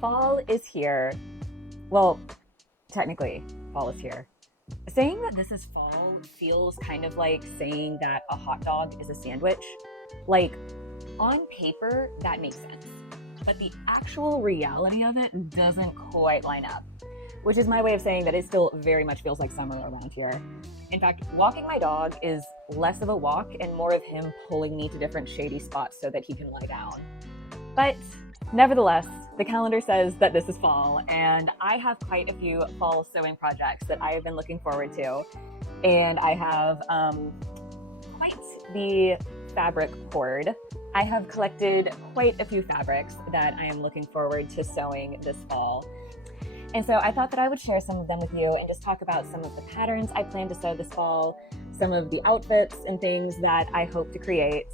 fall is here. Well, technically, fall is here. Saying that this is fall feels kind of like saying that a hot dog is a sandwich. Like, on paper, that makes sense. But the actual reality of it doesn't quite line up, which is my way of saying that it still very much feels like summer around here. In fact, walking my dog is less of a walk and more of him pulling me to different shady spots so that he can lie down. But nevertheless, the calendar says that this is fall, and I have quite a few fall sewing projects that I have been looking forward to. And I have quite the fabric hoard. I have collected quite a few fabrics that I am looking forward to sewing this fall. And so I thought that I would share some of them with you and just talk about some of the patterns I plan to sew this fall, some of the outfits and things that I hope to create.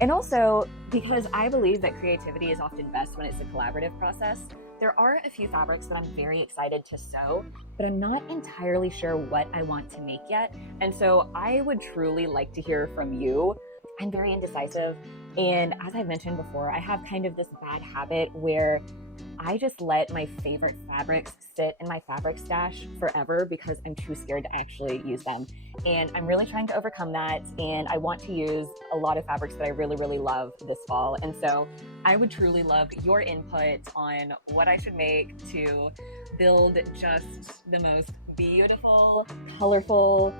And also, because I believe that creativity is often best when it's a collaborative process, there are a few fabrics that I'm very excited to sew, but I'm not entirely sure what I want to make yet. And so I would truly like to hear from you. I'm very indecisive. And as I've mentioned before, I have kind of this bad habit where I just let my favorite fabrics sit in my fabric stash forever because I'm too scared to actually use them. And I'm really trying to overcome that. And I want to use a lot of fabrics that I really, really love this fall. And so I would truly love your input on what I should make to build just the most beautiful, colorful,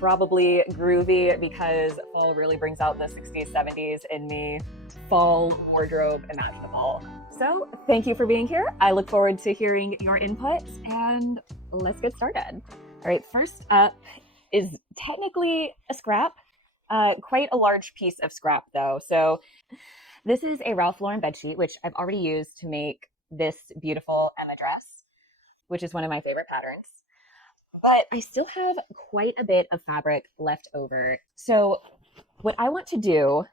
probably groovy, because fall really brings out the 60s, 70s in me, fall wardrobe imaginable. So thank you for being here. I look forward to hearing your input, and let's get started. All right, first up is technically a scrap, quite a large piece of scrap though. So this is a Ralph Lauren bedsheet, which I've already used to make this beautiful Emma dress, which is one of my favorite patterns. But I still have quite a bit of fabric left over. So what I want to do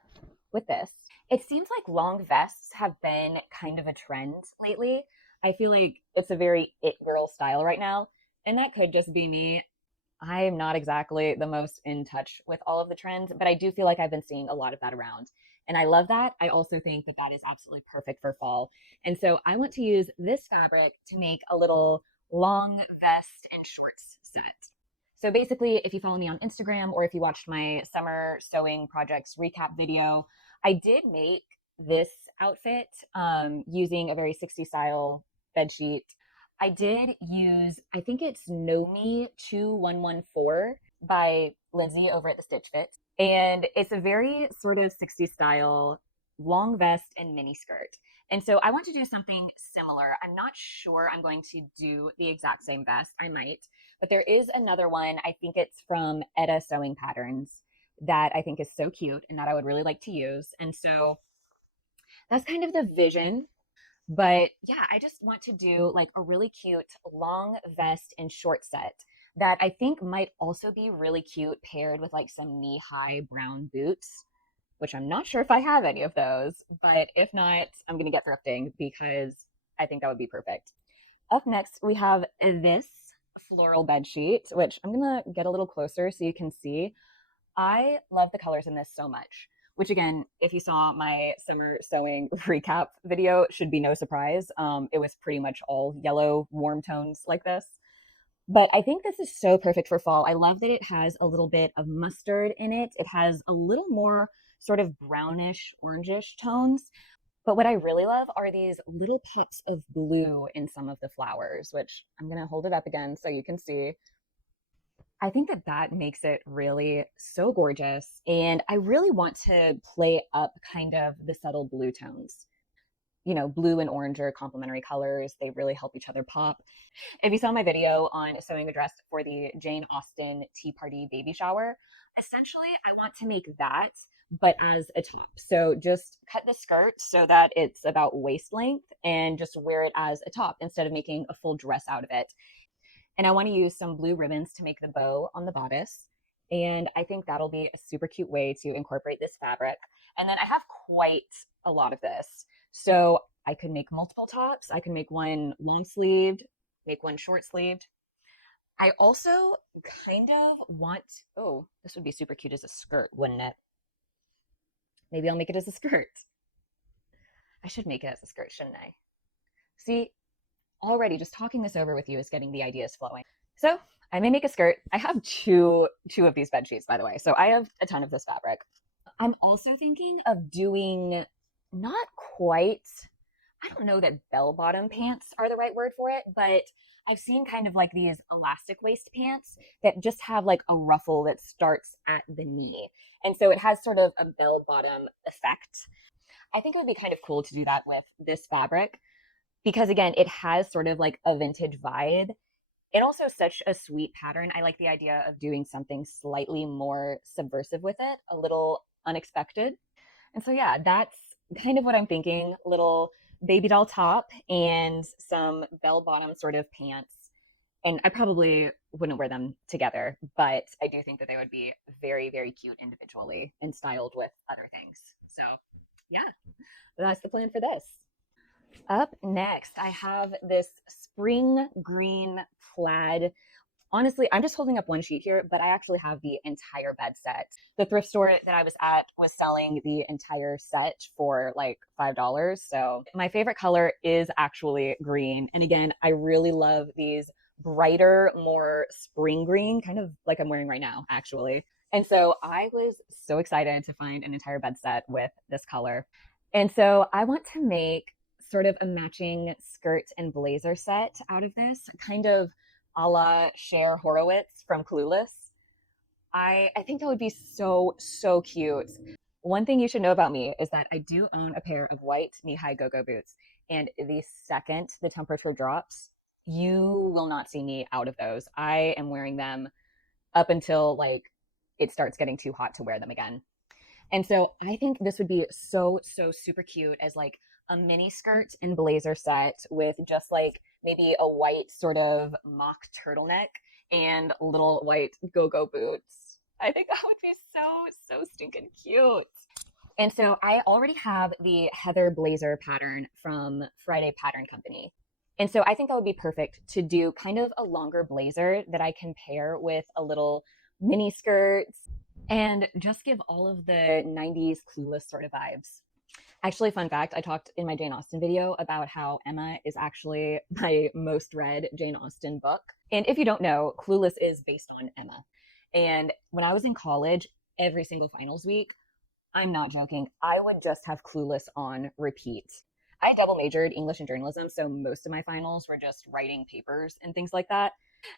with this, it seems like long vests have been kind of a trend lately. I feel like it's a very it girl style right now. And that could just be me. I am not exactly the most in touch with all of the trends, but I do feel like I've been seeing a lot of that around. And I love that. I also think that that is absolutely perfect for fall. And so I want to use this fabric to make a little long vest and shorts set. So basically, if you follow me on Instagram or if you watched my summer sewing projects recap video, I did make this outfit using a very 60s style bedsheet. I did use, I think it's Nomi 2114 by Lindsay over at the Stitch Fit. And it's a very sort of 60s style long vest and mini skirt. And so I want to do something similar. I'm not sure I'm going to do the exact same vest. I might, but there is another one. I think it's from Etta Sewing Patterns that I think is so cute and that I would really like to use. And so that's kind of the vision. But yeah, I just want to do like a really cute long vest and short set that I think might also be really cute paired with like some knee-high brown boots, which I'm not sure if I have any of those, but if not, I'm going to get thrifting because I think that would be perfect. Up next, we have this floral bed sheet, which I'm going to get a little closer so you can see. I love the colors in this so much, which again, if you saw my summer sewing recap video, should be no surprise. It was pretty much all yellow warm tones like this. But I think this is so perfect for fall. I love that it has a little bit of mustard in it. It has a little more sort of brownish, orangish tones. But what I really love are these little pops of blue in some of the flowers, which I'm going to hold it up again so you can see. I think that that makes it really so gorgeous. And I really want to play up kind of the subtle blue tones. You know, blue and orange are complementary colors. They really help each other pop. If you saw my video on sewing a dress for the Jane Austen Tea Party baby shower, essentially I want to make that, but as a top. So just cut the skirt so that it's about waist length and just wear it as a top instead of making a full dress out of it. And I want to use some blue ribbons to make the bow on the bodice. And I think that'll be a super cute way to incorporate this fabric. And then I have quite a lot of this. So I could make multiple tops. I can make one long sleeved, make one short sleeved. I also kind of want, oh, this would be super cute as a skirt, wouldn't it? Maybe I'll make it as a skirt. I should make it as a skirt, shouldn't I? See, already just talking this over with you is getting the ideas flowing. So I may make a skirt. I have two of these bed sheets, by the way. So I have a ton of this fabric. I'm also thinking of doing not quite, I don't know that bell bottom pants are the right word for it, but I've seen kind of like these elastic waist pants that just have like a ruffle that starts at the knee. And so it has sort of a bell bottom effect. I think it would be kind of cool to do that with this fabric because, again, it has sort of like a vintage vibe. And also such a sweet pattern. I like the idea of doing something slightly more subversive with it, a little unexpected. And so, yeah, that's kind of what I'm thinking. Little baby doll top and some bell bottom sort of pants. And I probably wouldn't wear them together, but I do think that they would be very, very cute individually and styled with other things. So, yeah, that's the plan for this. Up next, I have this spring green plaid. Honestly, I'm just holding up one sheet here, but I actually have the entire bed set. The thrift store that I was at was selling the entire set for like $5. So my favorite color is actually green. And again, I really love these brighter, more spring green, kind of like I'm wearing right now, actually. And so I was so excited to find an entire bed set with this color. And so I want to make sort of a matching skirt and blazer set out of this, kind of a la Cher Horowitz from Clueless. I think that would be so, so cute. One thing you should know about me is that I do own a pair of white knee-high go-go boots. And the second the temperature drops, you will not see me out of those. I am wearing them up until like it starts getting too hot to wear them again. And so I think this would be so, so super cute as like a mini skirt and blazer set with just like maybe a white sort of mock turtleneck and little white go-go boots. I think that would be so, so stinking cute. And so I already have the Heather blazer pattern from Friday Pattern Company. And so I think that would be perfect to do kind of a longer blazer that I can pair with a little mini skirt and just give all of the 90s Clueless sort of vibes. Actually, fun fact, I talked in my Jane Austen video about how Emma is actually my most read Jane Austen book. And if you don't know, Clueless is based on Emma. And when I was in college, every single finals week, I'm not joking, I would just have Clueless on repeat. I double majored English and journalism, so most of my finals were just writing papers and things like that.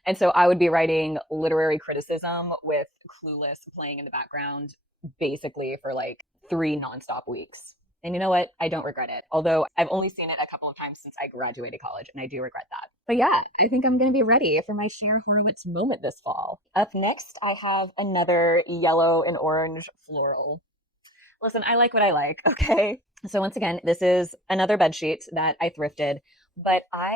And so I would be writing literary criticism with Clueless playing in the background basically for like 3 nonstop weeks. And you know what? I don't regret it. Although I've only seen it a couple of times since I graduated college, and I do regret that. But yeah, I think I'm going to be ready for my Cher Horowitz moment this fall. Up next, I have another yellow and orange floral. Listen, I like what I like, okay? So once again, this is another bed sheet that I thrifted, but I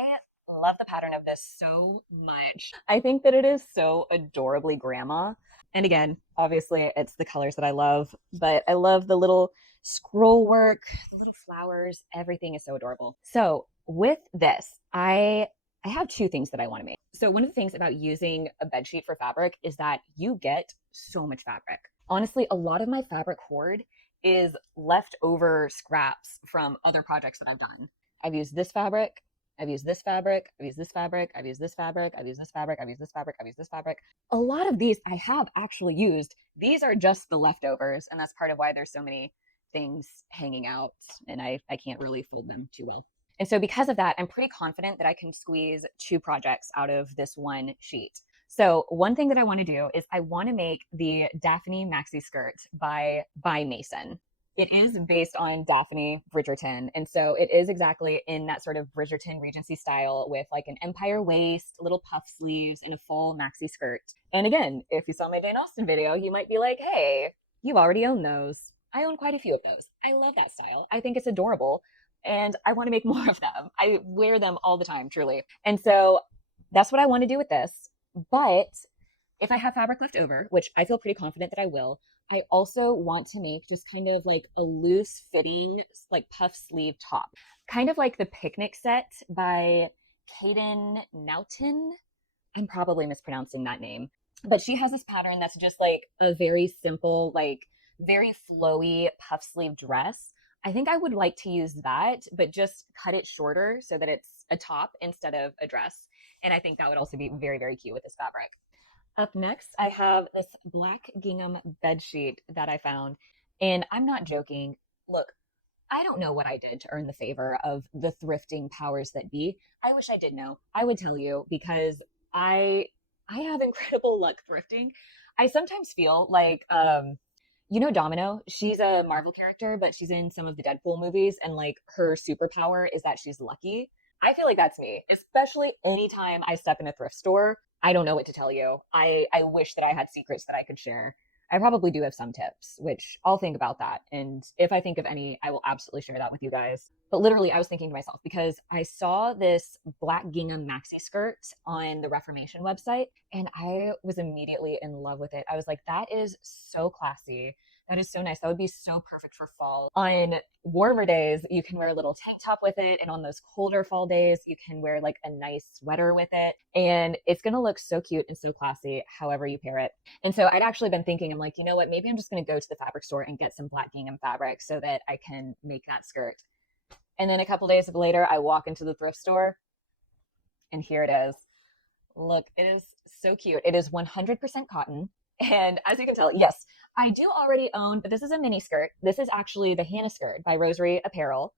love the pattern of this so much. I think that it is so adorably grandma. And again, obviously it's the colors that I love, but I love the little scroll work, the little flowers, everything is so adorable. So with this, I have 2 things that I want to make. So one of the things about using a bed sheet for fabric is that you get so much fabric. Honestly, a lot of my fabric hoard is leftover scraps from other projects that I've done. I've used this fabric, I've used this fabric, I've used this fabric, I've used this fabric, I've used this fabric, I've used this fabric, I've used this fabric. A lot of these I have actually used. These are just the leftovers, and that's part of why there's so many things hanging out, and I can't really fold them too well. And so because of that, I'm pretty confident that I can squeeze 2 projects out of this one sheet. So one thing that I want to do is I want to make the Daphne maxi skirt by Mason. It is based on Daphne Bridgerton. And so it is exactly in that sort of Bridgerton Regency style with like an empire waist, little puff sleeves, and a full maxi skirt. And again, if you saw my Jane Austen video, you might be like, hey, you already own those. I own quite a few of those. I love that style. I think it's adorable. And I want to make more of them. I wear them all the time, truly. And so that's what I want to do with this. But if I have fabric left over, which I feel pretty confident that I will, I also want to make just kind of like a loose fitting, like puff sleeve top, kind of like the picnic set by Kaden Naughton. I'm probably mispronouncing that name, but she has this pattern that's just like a very simple, like very flowy puff sleeve dress. I think I would like to use that, but just cut it shorter so that it's a top instead of a dress. And I think that would also be very, very cute with this fabric. Up next, I have this black gingham bed sheet that I found. And I'm not joking. Look, I don't know what I did to earn the favor of the thrifting powers that be. I wish I did know. I would tell you because I I have incredible luck thrifting. I sometimes feel like you know Domino, she's a Marvel character, but she's in some of the Deadpool movies and like her superpower is that she's lucky. I feel like that's me, especially anytime I step in a thrift store. I don't know what to tell you. I wish that I had secrets that I could share. I probably do have some tips, which I'll think about that. And if I think of any, I will absolutely share that with you guys. But literally, I was thinking to myself because I saw this black gingham maxi skirt on the Reformation website and I was immediately in love with it. I was like, that is so classy. That is so nice. That would be so perfect for fall. On warmer days, you can wear a little tank top with it. And on those colder fall days, you can wear like a nice sweater with it. And it's going to look so cute and so classy, however you pair it. And so I'd actually been thinking, I'm like, you know what? Maybe I'm just going to go to the fabric store and get some black gingham fabric so that I can make that skirt. And then a couple days later, I walk into the thrift store and here it is. Look, it is so cute. It is 100% cotton. And as you can tell, yes, I do already own, but this is a mini skirt. This is actually the Hannah skirt by Rosary Apparel,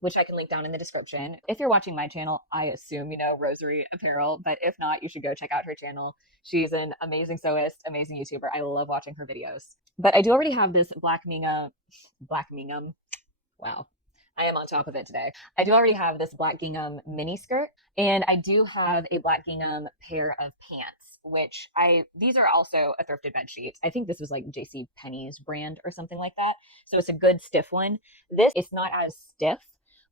which I can link down in the description. If you're watching my channel, I assume you know Rosary Apparel, but if not, you should go check out her channel. She's an amazing sewist, amazing YouTuber. I love watching her videos. But I do already have this black gingham. Wow. I am on top of it today. I do already have this black gingham mini skirt, and I do have a black gingham pair of pants, which these are also a thrifted bed sheets. I think this was like JC Penney's brand or something like that. So it's a good stiff one. This it's not as stiff,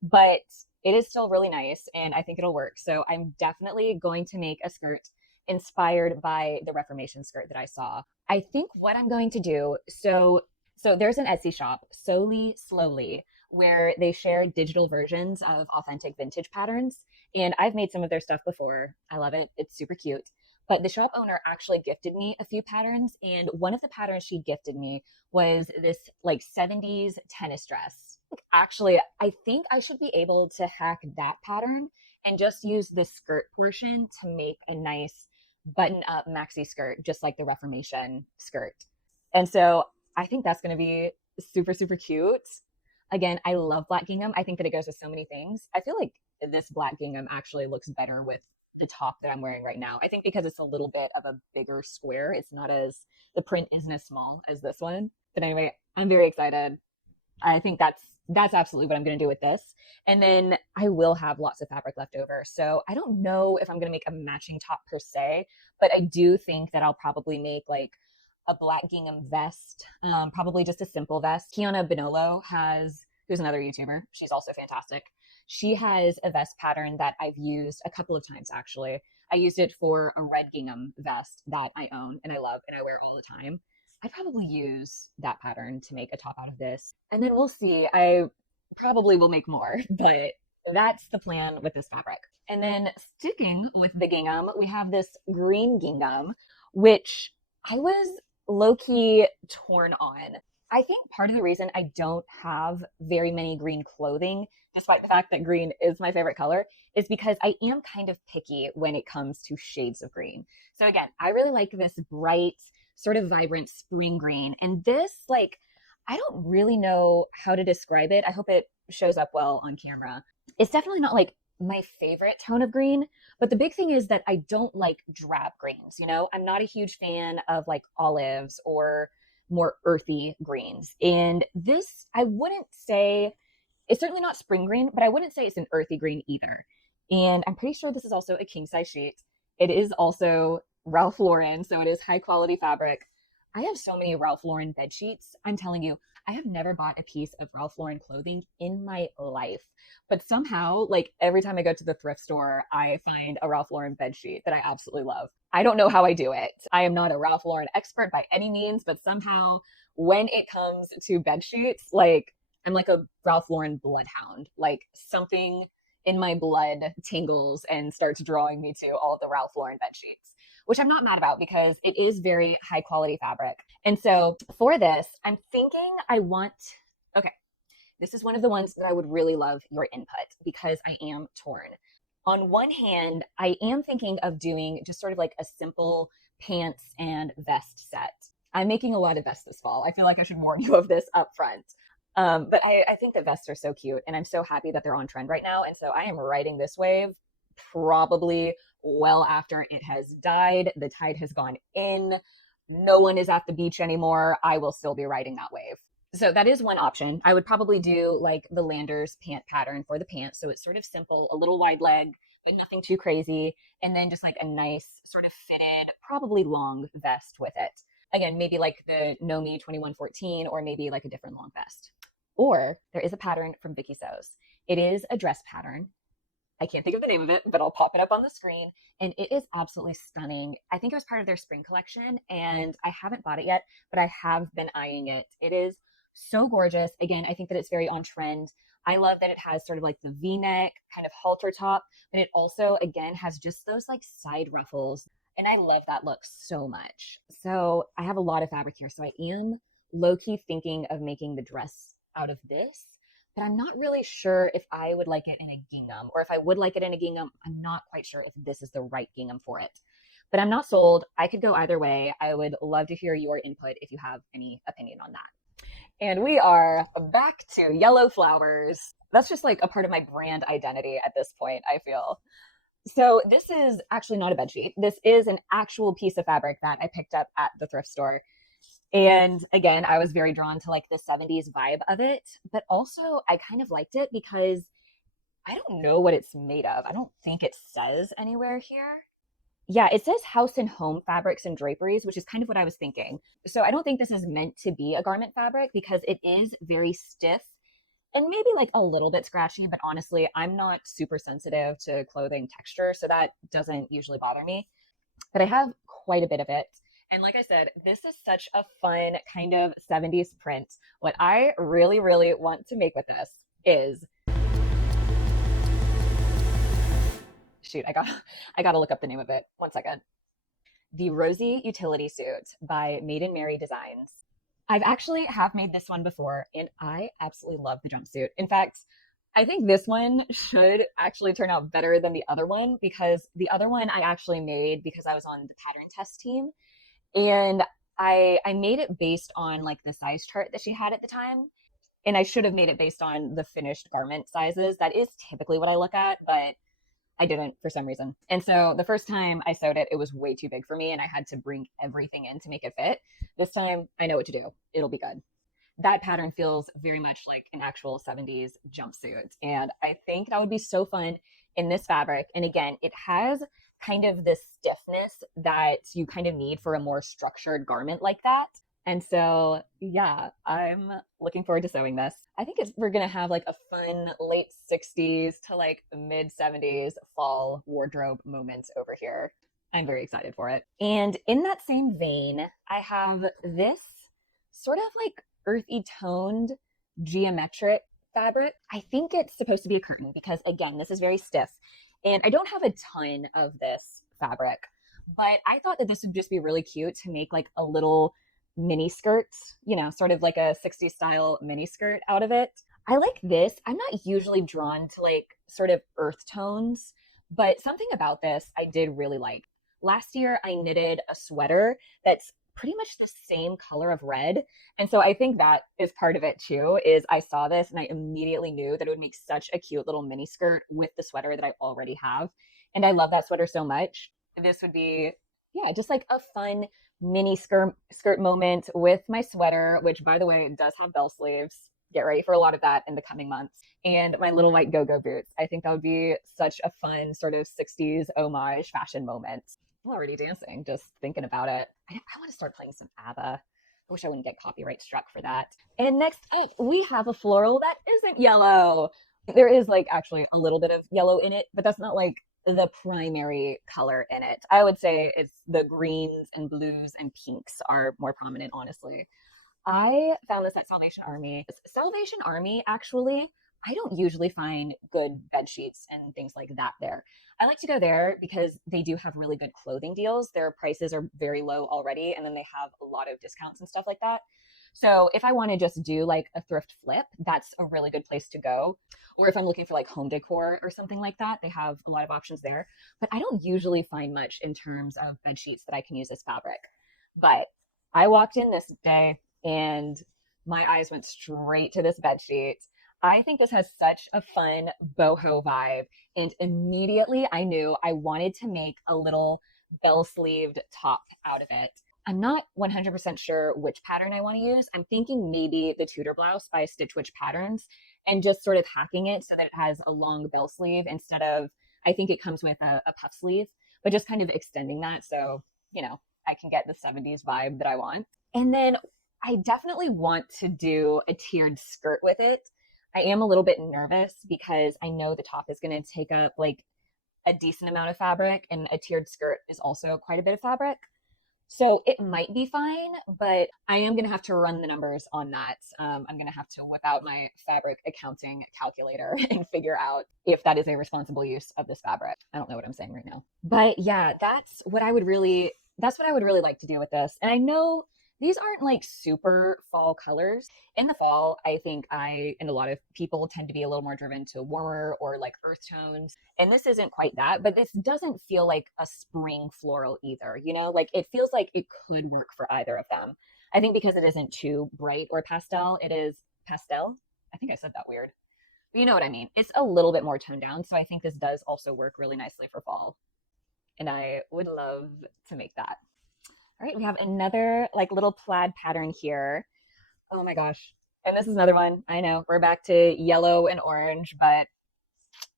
but it is still really nice and I think it'll work. So I'm definitely going to make a skirt inspired by the Reformation skirt that I saw. I think what I'm going to do, so there's an Etsy shop, Solely Slowly, where they share digital versions of authentic vintage patterns. And I've made some of their stuff before. I love it. It's super cute. But the shop owner actually gifted me a few patterns. And one of the patterns she gifted me was this like 70s tennis dress. Actually, I think I should be able to hack that pattern and just use this skirt portion to make a nice button up maxi skirt, just like the Reformation skirt. And so I think that's going to be super, super cute. Again, I love black gingham. I think that it goes with so many things. I feel like this black gingham actually looks better with the top that I'm wearing right now. I think because it's a little bit of a bigger square, the print isn't as small as this one. But anyway, I'm very excited. I think that's absolutely what I'm going to do with this. And then I will have lots of fabric left over. So I don't know if I'm going to make a matching top per se, but I do think that I'll probably make like a black gingham vest, probably just a simple vest. Kiana Bonolo who's another YouTuber. She's also fantastic. She has a vest pattern that I've used a couple of times actually. I used it for a red gingham vest that I own and I love and I wear all the time. I'd probably use that pattern to make a top out of this. And then we'll see. I probably will make more, but that's the plan with this fabric. And then sticking with the gingham, we have this green gingham, which I was low-key torn on. I think part of the reason I don't have very many green clothing, despite the fact that green is my favorite color, is because I am kind of picky when it comes to shades of green. So again, I really like this bright, sort of vibrant spring green. And this, like, I don't really know how to describe it. I hope it shows up well on camera. It's definitely not like my favorite tone of green, but the big thing is that I don't like drab greens. You know, I'm not a huge fan of like olives or more earthy greens. And this, I wouldn't say, it's certainly not spring green, but I wouldn't say it's an earthy green either. And I'm pretty sure this is also a king size sheet. It is also Ralph Lauren, so it is high quality fabric. I have so many Ralph Lauren bed sheets. I'm telling you, I have never bought a piece of Ralph Lauren clothing in my life. But somehow, like every time I go to the thrift store, I find a Ralph Lauren bed sheet that I absolutely love. I don't know how I do it. I am not a Ralph Lauren expert by any means, but somehow when it comes to bed sheets, like I'm like a Ralph Lauren bloodhound. Like something in my blood tingles and starts drawing me to all of the Ralph Lauren bed sheets, which I'm not mad about because it is very high quality fabric. And so for this, I'm thinking okay, This is one of the ones that I would really love your input because I am torn. On one hand, I am thinking of doing just sort of like a simple pants and vest set. I'm making a lot of vests this fall. I feel like I should warn you of this up front. But I think the vests are so cute and I'm so happy that they're on trend right now. And so I am riding this wave probably well after it has died. The tide has gone in. No one is at the beach anymore. I will still be riding that wave. So that is one option. I would probably do like the Landers pant pattern for the pants. So it's sort of simple, a little wide leg, but nothing too crazy. And then just like a nice sort of fitted, probably long vest with it. Again, maybe like the Nomi 2114 or maybe like a different long vest. Or there is a pattern from Vicky So's. It is a dress pattern. I can't think of the name of it, but I'll pop it up on the screen. And it is absolutely stunning. I think it was part of their spring collection and I haven't bought it yet, but I have been eyeing it. It is so gorgeous. Again, I think that it's very on trend. I love that it has sort of like the V-neck kind of halter top, but it also, again, has just those like side ruffles. And I love that look so much. So I have a lot of fabric here. So I am low-key thinking of making the dress out of this, but I'm not really sure if I would like it in a gingham, or if I would like it in a gingham. I'm not quite sure if this is the right gingham for it, but I'm not sold. I could go either way. I would love to hear your input if you have any opinion on that. And we are back to yellow flowers. That's just like a part of my brand identity at this point, I feel. So this is actually not a bedsheet. This is an actual piece of fabric that I picked up at the thrift store. And again, I was very drawn to like the 70s vibe of it, but also I kind of liked it because I don't know what it's made of. I don't think it says anywhere here. Yeah, it says house and home fabrics and draperies, which is kind of what I was thinking. So I don't think this is meant to be a garment fabric because it is very stiff and maybe like a little bit scratchy, but honestly, I'm not super sensitive to clothing texture, so that doesn't usually bother me. But I have quite a bit of it. And like I said, this is such a fun kind of 70s print. What I really, really want to make with this is, shoot, I gotta look up the name of it. One second. The Rosy Utility Suit by Maiden Mary Designs. I've actually have made this one before and I absolutely love the jumpsuit. In fact, I think this one should actually turn out better than the other one because the other one I actually made because I was on the pattern test team. And I made it based on like the size chart that she had at the time. And I should have made it based on the finished garment sizes. That is typically what I look at, but I didn't for some reason. And so the first time I sewed it, it was way too big for me and I had to bring everything in to make it fit. This time I know what to do. It'll be good. That pattern feels very much like an actual 70s jumpsuit. And I think that would be so fun in this fabric. And again, it has kind of this stiffness that you kind of need for a more structured garment like that. And so, yeah, I'm looking forward to sewing this. I think we're going to have like a fun late 60s to like mid 70s fall wardrobe moment over here. I'm very excited for it. And in that same vein, I have this sort of like earthy toned geometric fabric. I think it's supposed to be a curtain because again, this is very stiff and I don't have a ton of this fabric, but I thought that this would just be really cute to make like a little mini skirt, you know, sort of like a 60s style mini skirt out of it. I like this. I'm not usually drawn to like sort of earth tones, but something about this I did really like. Last year I knitted a sweater that's pretty much the same color of red. And so I think that is part of it too, is I saw this and I immediately knew that it would make such a cute little mini skirt with the sweater that I already have. And I love that sweater so much. This would be, yeah, just like a fun mini skirt moment with my sweater, which by the way, does have bell sleeves. Get ready for a lot of that in the coming months. And my little white go-go boots. I think that would be such a fun sort of 60s homage fashion moment. I'm already dancing, just thinking about it. I want to start playing some ABBA. I wish I wouldn't get copyright struck for that. And next up, we have a floral that isn't yellow. There is like actually a little bit of yellow in it, but that's not like the primary color in it. I would say it's the greens and blues and pinks are more prominent, honestly. I found this at Salvation Army. Salvation Army, actually, I don't usually find good bed sheets and things like that there. I like to go there because they do have really good clothing deals. Their prices are very low already, and then they have a lot of discounts and stuff like that. So if I want to just do like a thrift flip, that's a really good place to go. Or if I'm looking for like home decor or something like that, they have a lot of options there. But I don't usually find much in terms of bed sheets that I can use as fabric. But I walked in this day and my eyes went straight to this bed sheet. I think this has such a fun boho vibe. And immediately I knew I wanted to make a little bell sleeved top out of it. I'm not 100% sure which pattern I want to use. I'm thinking maybe the Tudor blouse by Stitch Witch Patterns and just sort of hacking it so that it has a long bell sleeve instead of, I think it comes with a puff sleeve, but just kind of extending that so, I can get the 70s vibe that I want. And then I definitely want to do a tiered skirt with it. I am a little bit nervous because I know the top is going to take up like a decent amount of fabric, and a tiered skirt is also quite a bit of fabric. So it might be fine, but I am going to have to run the numbers on that. I'm going to have to whip out my fabric accounting calculator and figure out if that is a responsible use of this fabric. I don't know what I'm saying right now. But yeah, that's what I would really like to do with this. And I know these aren't like super fall colors. In the fall, I think I and a lot of people tend to be a little more driven to warmer or like earth tones. And this isn't quite that, but this doesn't feel like a spring floral either, Like it feels like it could work for either of them. I think because it isn't too bright or pastel, it is pastel. I think I said that weird. But you know what I mean. It's a little bit more toned down. So I think this does also work really nicely for fall. And I would love to make that. All right, we have another like little plaid pattern here. Oh my gosh. And this is another one. I know we're back to yellow and orange, but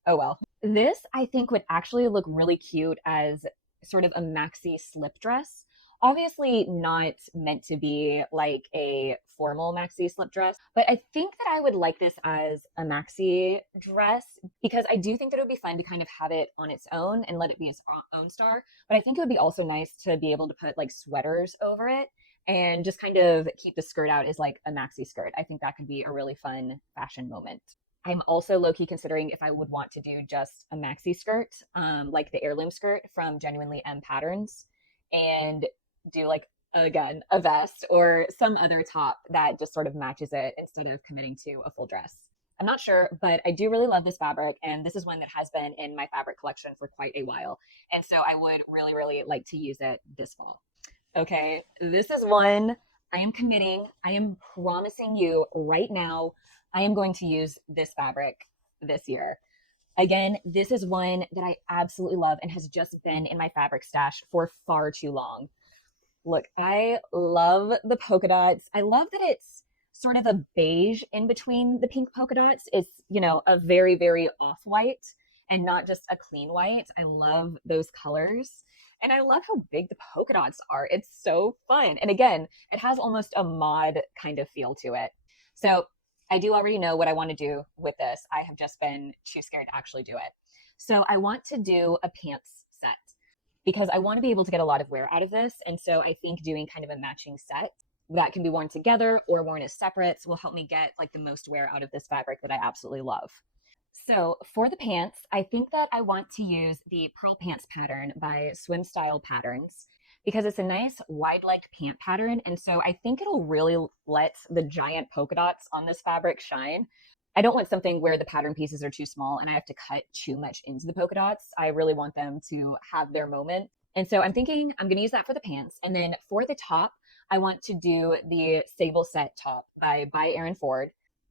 oh well. This I think would actually look really cute as sort of a maxi slip dress. Obviously not meant to be like a formal maxi slip dress, but I think that I would like this as a maxi dress because I do think that it would be fun to kind of have it on its own and let it be its own star. But I think it would be also nice to be able to put like sweaters over it and just kind of keep the skirt out as like a maxi skirt. I think that could be a really fun fashion moment. I'm also low-key considering if I would want to do just a maxi skirt, like the heirloom skirt from Genuinely M Patterns, and do like, again, a vest or some other top that just sort of matches it instead of committing to a full dress. I'm not sure, but I do really love this fabric, and this is one that has been in my fabric collection for quite a while. And so I would really, really like to use it this fall. Okay, this is one I am committing. I am promising you right now, I am going to use this fabric this year. Again, this is one that I absolutely love and has just been in my fabric stash for far too long. Look, I love the polka dots. I love that it's sort of a beige in between the pink polka dots. It's, a very, very off-white and not just a clean white. I love those colors. And I love how big the polka dots are. It's so fun. And again, it has almost a mod kind of feel to it. So I do already know what I want to do with this. I have just been too scared to actually do it. So I want to do a pants set because I want to be able to get a lot of wear out of this. And so I think doing kind of a matching set that can be worn together or worn as separates will help me get like the most wear out of this fabric that I absolutely love. So for the pants, I think that I want to use the Pearl Pants pattern by Swim Style Patterns because it's a nice wide leg pant pattern. And so I think it'll really let the giant polka dots on this fabric shine. I don't want something where the pattern pieces are too small and I have to cut too much into the polka dots. I really want them to have their moment. And so I'm thinking I'm going to use that for the pants. And then for the top, I want to do the Sable Set top by Erin Ford.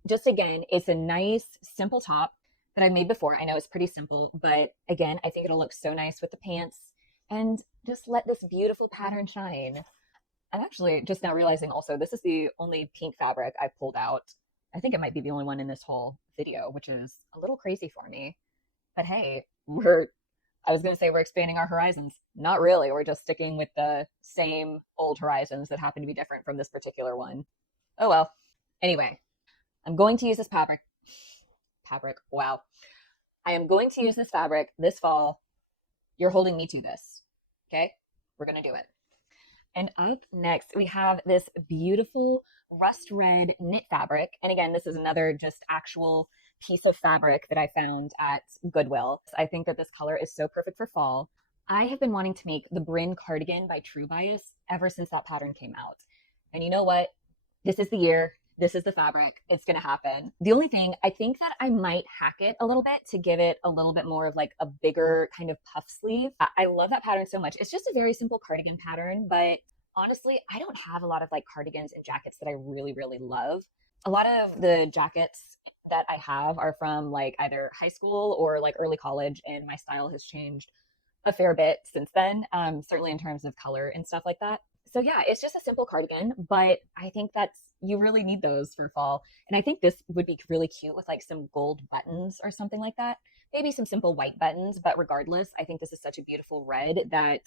Just again, it's a nice, simple top that I've made before. I know it's pretty simple, but again, I think it'll look so nice with the pants and just let this beautiful pattern shine. I'm actually just now realizing also, this is the only pink fabric I've pulled out. I think it might be the only one in this whole video, which is a little crazy for me. But hey, I was going to say we're expanding our horizons. Not really. We're just sticking with the same old horizons that happen to be different from this particular one. Oh well. Anyway, I'm going to use this fabric. Wow. I am going to use this fabric this fall. You're holding me to this. Okay? We're going to do it. And up next, we have this beautiful rust red knit fabric. And again, this is another just actual piece of fabric that I found at Goodwill. I think that this color is so perfect for fall. I have been wanting to make the Bryn cardigan by True Bias ever since that pattern came out. And you know what? This is the year. This is the fabric. It's going to happen. The only thing, I think that I might hack it a little bit to give it a little bit more of like a bigger kind of puff sleeve. I love that pattern so much. It's just a very simple cardigan pattern, but honestly, I don't have a lot of like cardigans and jackets that I really, really love. A lot of the jackets that I have are from like either high school or like early college, and my style has changed a fair bit since then, certainly in terms of color and stuff like that. So yeah, it's just a simple cardigan, but I think that's you really need those for fall. And I think this would be really cute with like some gold buttons or something like that. Maybe some simple white buttons, but regardless, I think this is such a beautiful red that,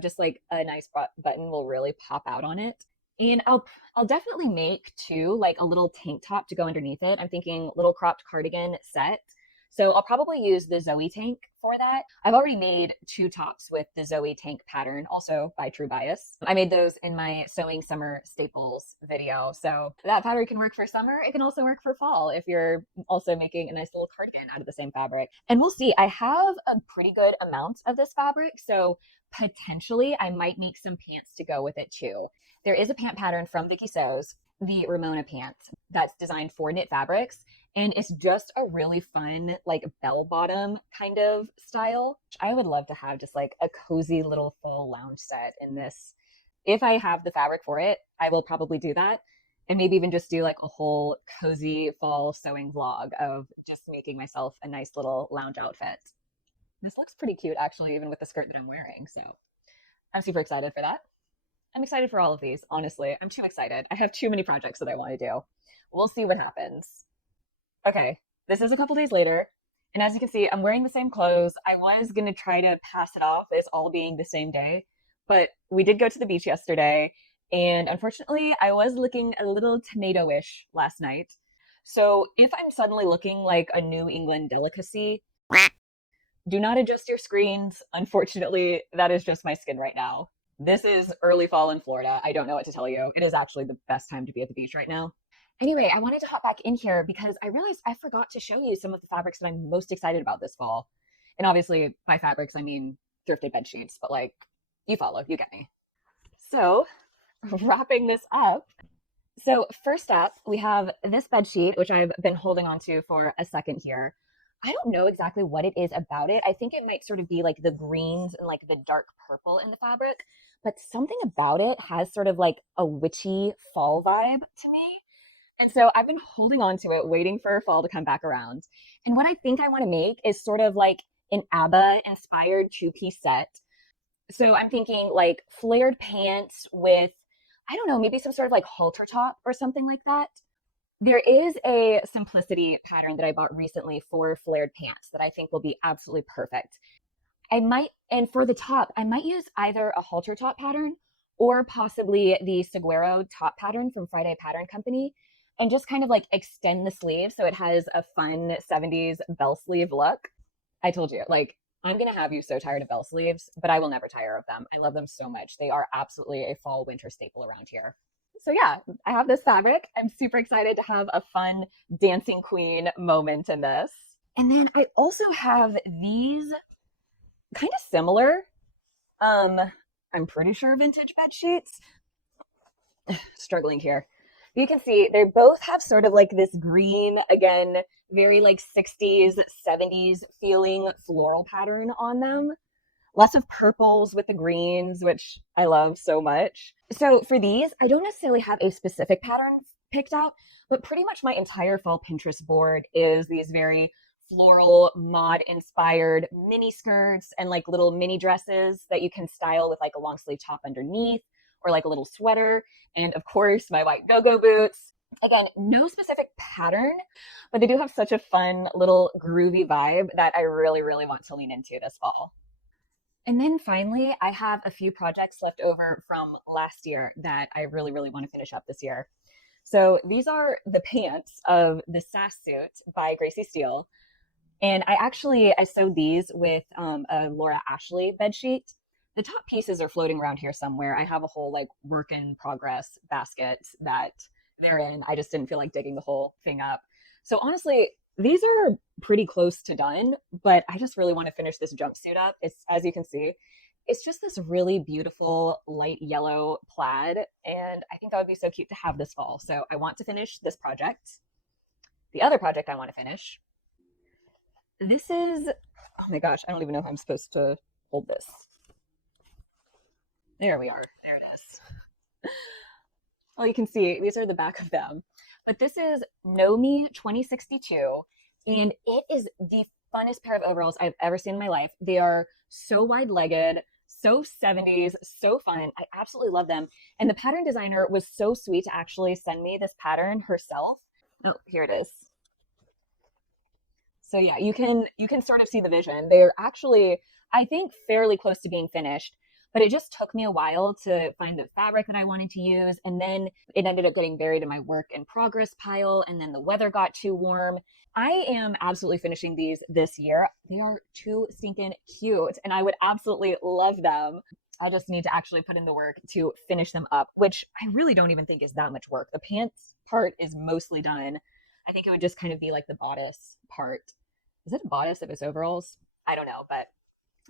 just like a nice button will really pop out on it. And I'll definitely make too like a little tank top to go underneath it. I'm thinking little cropped cardigan set. So I'll probably use the Zoe tank for that. I've already made two tops with the Zoe tank pattern, also by True Bias. I made those in my sewing summer staples video. So that fabric can work for summer. It can also work for fall if you're also making a nice little cardigan out of the same fabric. And we'll see. I have a pretty good amount of this fabric, so potentially I might make some pants to go with it too. There is a pant pattern from Vicky Sews, the Ramona pant, that's designed for knit fabrics. And it's just a really fun, like bell bottom kind of style. I would love to have just like a cozy little fall lounge set in this. If I have the fabric for it, I will probably do that. And maybe even just do like a whole cozy fall sewing vlog of just making myself a nice little lounge outfit. This looks pretty cute, actually, even with the skirt that I'm wearing. So I'm super excited for that. I'm excited for all of these, honestly. I'm too excited. I have too many projects that I want to do. We'll see what happens. Okay, this is a couple days later, and as you can see, I'm wearing the same clothes. I was going to try to pass it off as all being the same day, but we did go to the beach yesterday, and unfortunately, I was looking a little tomato-ish last night. So if I'm suddenly looking like a New England delicacy, do not adjust your screens. Unfortunately, that is just my skin right now. This is early fall in Florida. I don't know what to tell you. It is actually the best time to be at the beach right now. Anyway, I wanted to hop back in here because I realized I forgot to show you some of the fabrics that I'm most excited about this fall. And obviously, by fabrics, I mean thrifted bed sheets, but like, you follow, you get me. So, wrapping this up. So, first up, we have this bed sheet, which I've been holding on to for a second here. I don't know exactly what it is about it. I think it might sort of be like the greens and like the dark purple in the fabric, but something about it has sort of like a witchy fall vibe to me. And so I've been holding on to it, waiting for fall to come back around. And what I think I want to make is sort of like an ABBA-inspired two-piece set. So I'm thinking like flared pants with, I don't know, maybe some sort of like halter top or something like that. There is a simplicity pattern that I bought recently for flared pants that I think will be absolutely perfect. And for the top, I might use either a halter top pattern or possibly the Saguaro top pattern from Friday Pattern Company, and just kind of like extend the sleeve so it has a fun 70s bell sleeve look. I told you, like, I'm going to have you so tired of bell sleeves, but I will never tire of them. I love them so much. They are absolutely a fall winter staple around here. So yeah, I have this fabric. I'm super excited to have a fun dancing queen moment in this. And then I also have these kind of similar, I'm pretty sure vintage bed sheets. Struggling here. You can see they both have sort of like this green, again, very like 60s, 70s feeling floral pattern on them. Lots of purples with the greens, which I love so much. So for these, I don't necessarily have a specific pattern picked out, but pretty much my entire fall Pinterest board is these very floral mod inspired mini skirts and like little mini dresses that you can style with like a long sleeve top underneath or like a little sweater. And of course, my white go-go boots. Again, no specific pattern, but they do have such a fun little groovy vibe that I really, really want to lean into this fall. And then finally, I have a few projects left over from last year that I really, really want to finish up this year. So these are the pants of the Sass Suit by Gracie Steele. And I sewed these with a Laura Ashley bedsheet. The top pieces are floating around here somewhere. I have a whole like work in progress basket that they're in. I just didn't feel like digging the whole thing up. So honestly, these are pretty close to done, but I just really want to finish this jumpsuit up. It's, as you can see, It's just this really beautiful light yellow plaid, and I think that would be so cute to have this fall. So I want to finish this project. The other project I want to finish, this is, oh my gosh, I don't even know how I'm supposed to hold this. There we are. There it is. Well, you can see these are the back of them. But this is Nomi 2062, and it is the funnest pair of overalls I've ever seen in my life. They are so wide-legged, so 70s, so fun. I absolutely love them. And the pattern designer was so sweet to actually send me this pattern herself. Oh, here it is. So yeah, you can sort of see the vision. They're actually, I think, fairly close to being finished, but it just took me a while to find the fabric that I wanted to use, and then it ended up getting buried in my work in progress pile, and then the weather got too warm. I am absolutely finishing these this year. They are too stinking cute, and I would absolutely love them. I'll just need to actually put in the work to finish them up, which I really don't even think is that much work. The pants part is mostly done. I think it would just kind of be like the bodice part. Is it a bodice if it's overalls? I don't know, but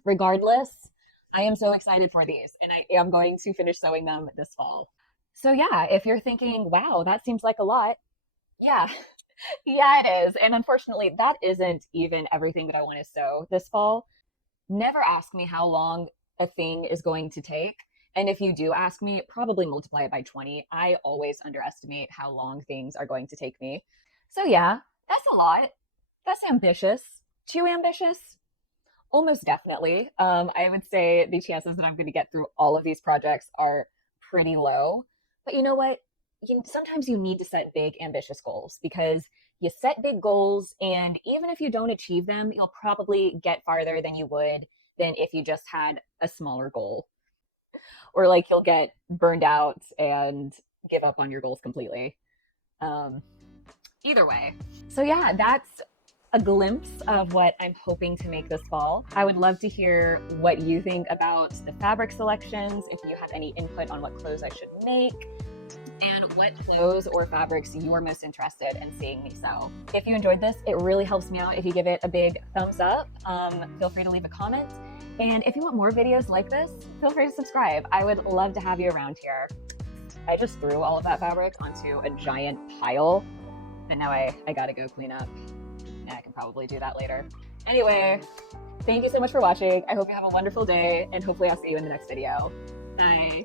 regardless, I am so excited for these, and I am going to finish sewing them this fall. So yeah, if you're thinking, wow, that seems like a lot, yeah, yeah, it is. And unfortunately, that isn't even everything that I want to sew this fall. Never ask me how long a thing is going to take. And if you do ask me, probably multiply it by 20. I always underestimate how long things are going to take me. So yeah, that's a lot. That's ambitious. Too ambitious? Almost definitely. I would say the chances that I'm going to get through all of these projects are pretty low. But you know what? Sometimes you need to set big, ambitious goals, because you set big goals, and even if you don't achieve them, you'll probably get farther than you would than if you just had a smaller goal. Or like you'll get burned out and give up on your goals completely. Um, Either way. So yeah, that's a glimpse of what I'm hoping to make this fall. I would love to hear what you think about the fabric selections, if you have any input on what clothes I should make, and what clothes or fabrics you're most interested in seeing me sew. If you enjoyed this, it really helps me out if you give it a big thumbs up. Feel free to leave a comment. And if you want more videos like this, feel free to subscribe. I would love to have you around here. I just threw all of that fabric onto a giant pile, and now I gotta go clean up. Yeah, I can probably do that later. Anyway, thank you so much for watching. I hope you have a wonderful day, and hopefully I'll see you in the next video. Bye.